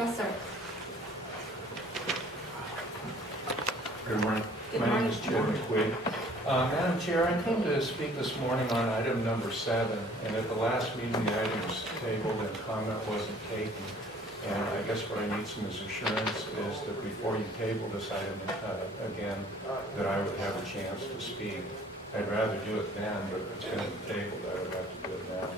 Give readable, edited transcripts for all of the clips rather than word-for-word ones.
Yes, sir. Good morning. Good My morning. name is Chairman Quigg. Madam Chair, I came to speak this morning on item number 7, and at the last meeting, the item was tabled and comment wasn't taken. And I guess what I need some assurance is that before you table this item again, that I would have a chance to speak. I'd rather do it then, but if it's going to be tabled, I would have to do it now.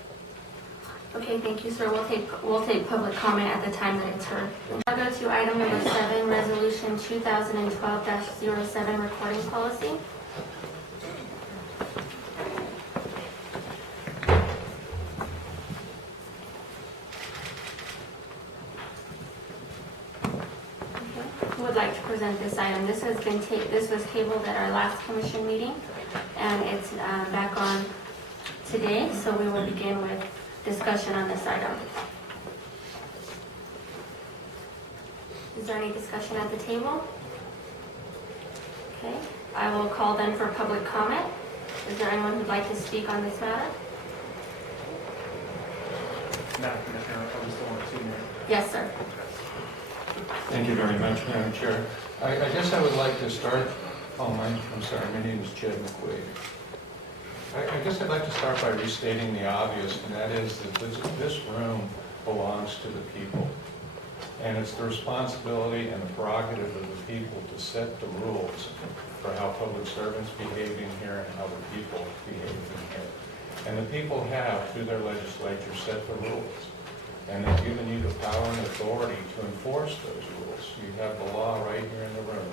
Okay, thank you, sir. We'll take public comment at the time that it's heard. I'll go to item number 7, resolution 2012-07, recording policy. Okay. Who would like to present this item? This was tabled at our last commission meeting, and it's back on today, so we will begin with discussion on this item. Is there any discussion at the table? Okay, I will call then for public comment. Is there anyone who'd like to speak on this matter? Madam Commissioner, I was the one to me. Yes, sir. Thank you very much, Madam Chair. I guess I would like to start, I'm sorry, my name is Jed McQuigg. I guess I'd like to start by restating the obvious, and that is that this room belongs to the people. And it's the responsibility and the prerogative of the people to set the rules for how public servants behave in here and how the people behave in here. And the people have, through their legislature, set the rules. And they've given you the power and authority to enforce those rules. You have the law right here in the room.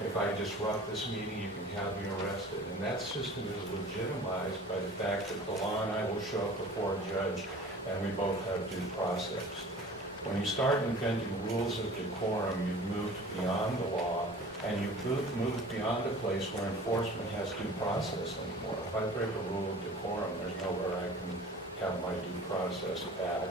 If I disrupt this meeting, you can have me arrested. And that system is legitimized by the fact that the law and I will show up before a judge, and we both have due process. When you start inventing rules of decorum, you've moved beyond the law, and you've moved beyond a place where enforcement has due process anymore. If I break a rule of decorum, there's nowhere I can have my due process back.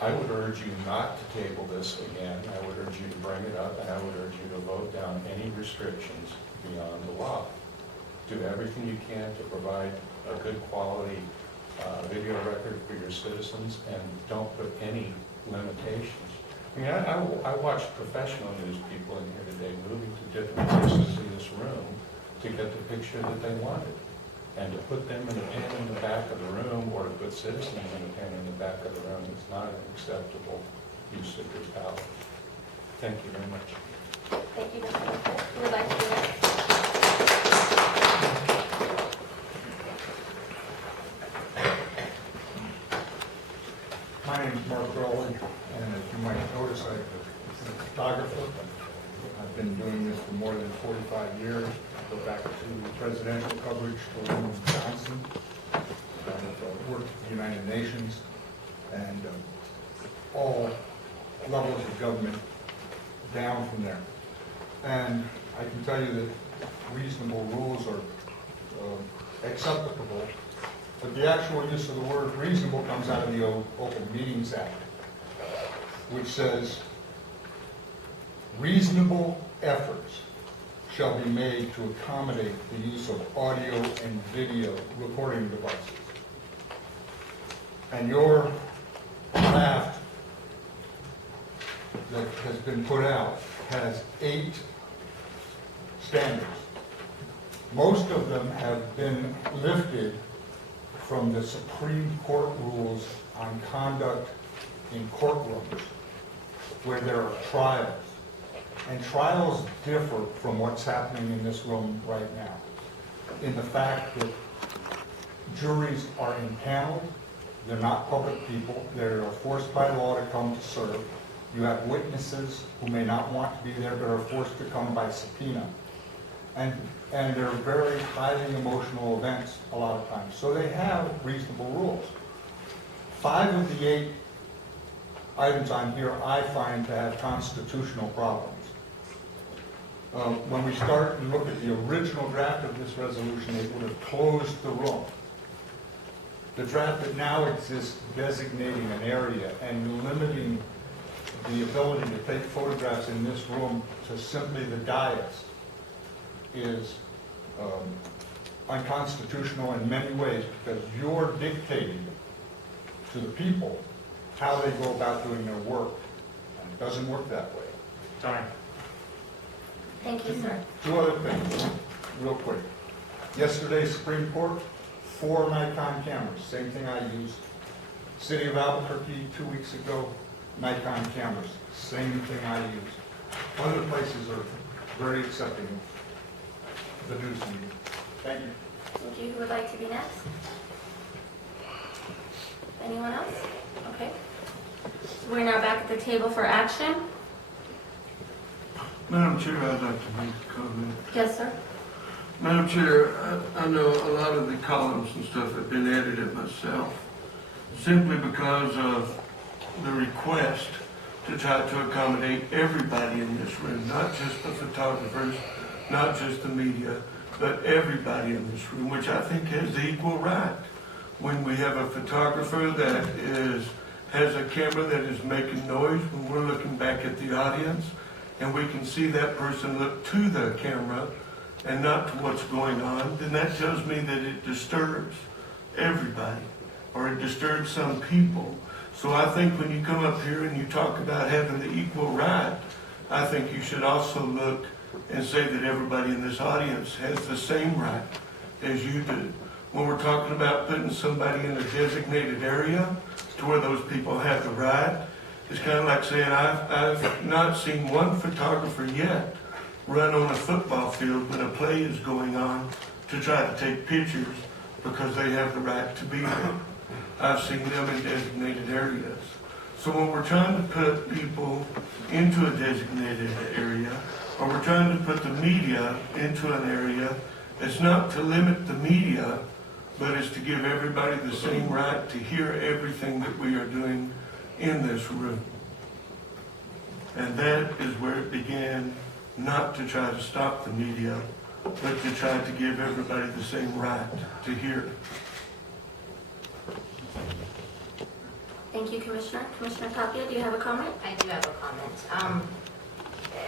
I would urge you not to table this again. I would urge you to bring it up, and I would urge you to vote down any restrictions beyond the law. Do everything you can to provide a good quality video record for your citizens, and don't put any limitations. I mean, I watched professional news people in here today moving to different places in this room to get the picture that they wanted. And to put them in a pen in the back of the room, or to put citizens in a pen in the back of the room, is not an acceptable use of your power. Thank you very much. Thank you, Mr. McCoy. Who would like to do that? My name is Mark Brailey, and as you might notice, I'm a photographer. I've been doing this for more than 45 years. I go back to presidential coverage for Lyndon Johnson. I've worked for the United Nations and all levels of government down from there. And I can tell you that reasonable rules are acceptable, but the actual use of the word reasonable comes out of the Open Meetings Act, which says, reasonable efforts shall be made to accommodate the use of audio and video recording devices. And your draft that has been put out has 8 standards. Most of them have been lifted from the Supreme Court rules on conduct in courtrooms where there are trials. And trials differ from what's happening in this room right now, in the fact that juries are impaneled, they're not public people, they're forced by law to come to serve. You have witnesses who may not want to be there but are forced to come by subpoena. And they're very highly emotional events a lot of times. So they have reasonable rules. 5 of the 8 items on here I find to have constitutional problems. When we start and look at the original draft of this resolution, it would have closed the room. The draft that now exists designating an area and limiting the ability to take photographs in this room to simply the dais is unconstitutional in many ways, because you're dictating to the people how they go about doing their work. And it doesn't work that way. Time. Thank you, sir. Two other things, real quick. Yesterday, Supreme Court, 4 Nikon cameras, same thing I used. City of Albuquerque, 2 weeks ago, Nikon cameras, same thing I used. Other places are very accepting of the news media. Thank you. Thank you. Who would like to be next? Anyone else? Okay. So we're now back at the table for action. Madam Chair, I'd like to make a comment. Yes, sir. Madam Chair, I know a lot of the columns and stuff have been edited myself, simply because of the request to try to accommodate everybody in this room, not just the photographers, not just the media, but everybody in this room, which I think has the equal right. When we have a photographer that has a camera that is making noise, when we're looking back at the audience, and we can see that person look to the camera and not to what's going on, then that tells me that it disturbs everybody, or it disturbs some people. So I think when you come up here and you talk about having the equal right, I think you should also look and say that everybody in this audience has the same right as you do. When we're talking about putting somebody in a designated area to where those people have the right, it's kind of like saying I've not seen one photographer yet run on a football field when a play is going on to try to take pictures because they have the right to be there. I've seen them in designated areas. So when we're trying to put people into a designated area, or we're trying to put the media into an area, it's not to limit the media, but it's to give everybody the same right to hear everything that we are doing in this room. And that is where it began, not to try to stop the media, but to try to give everybody the same right to hear. Thank you, Commissioner. Commissioner Tapia, do you have a comment? I do have a comment.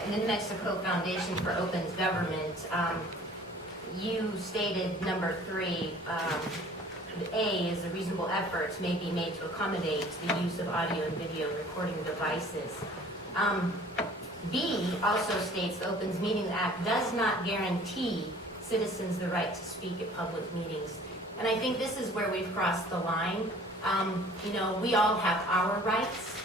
In the New Mexico Foundation for Open Government, you stated number 3, A is a reasonable efforts may be made to accommodate the use of audio and video recording devices. B also states the Opens Meetings Act does not guarantee citizens the right to speak at public meetings. And I think this is where we've crossed the line. We all have our rights,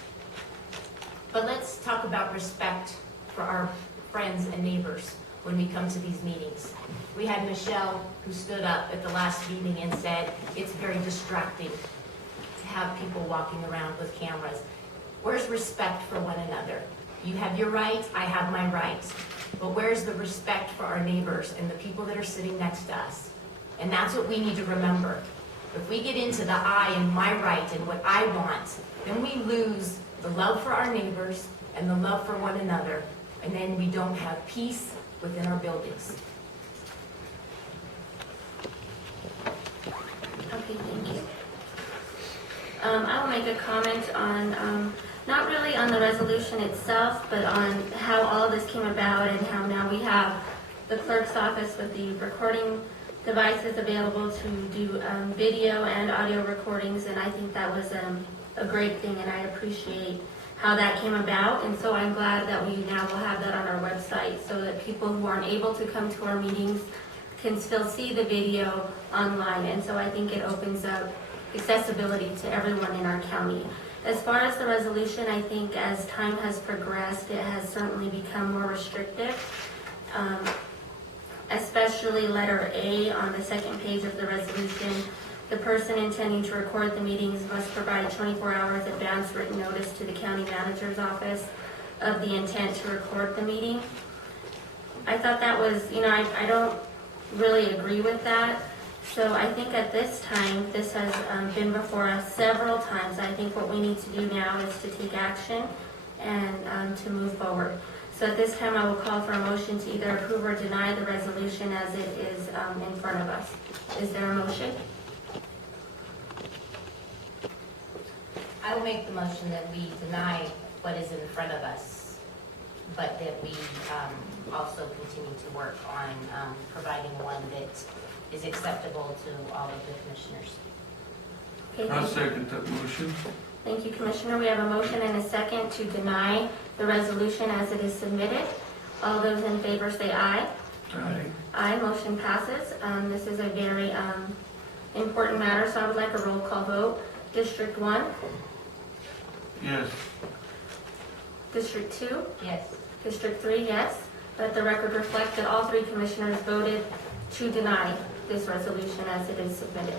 but let's talk about respect for our friends and neighbors when we come to these meetings. We had Michelle who stood up at the last meeting and said it's very distracting to have people walking around with cameras. Where's respect for one another? You have your rights, I have my rights, but where's the respect for our neighbors and the people that are sitting next to us? And that's what we need to remember. If we get into the I and my right and what I want, then we lose the love for our neighbors and the love for one another, and then we don't have peace within our buildings. Okay, thank you. I will make a comment on, not really on the resolution itself, but on how all this came about and how now we have the clerk's office with the recording devices available to do video and audio recordings, and I think that was a great thing, and I appreciate how that came about, and so I'm glad that we now will have that on our website so that people who aren't able to come to our meetings can still see the video online, and so I think it opens up accessibility to everyone in our county. As far as the resolution, I think as time has progressed, it has certainly become more restrictive. Especially letter A on the second page of the resolution. The person intending to record the meetings must provide 24 hours advance written notice to the county manager's office of the intent to record the meeting. I thought that was, I don't really agree with that. So I think at this time, this has been before us several times. I think what we need to do now is to take action and to move forward. So at this time, I will call for a motion to either approve or deny the resolution as it is in front of us. Is there a motion? I will make the motion that we deny what is in front of us, but that we also continue to work on providing one that is acceptable to all of the commissioners. Okay, I thank you. second that motion. Thank you, Commissioner. We have a motion and a second to deny the resolution as it is submitted. All those in favor say aye. Aye. Aye, motion passes. This is a very important matter, so I would like a roll call vote. District 1, Yes. District 2, Yes. District 3, yes. Let the record reflect that all three commissioners voted to deny this resolution as it is submitted.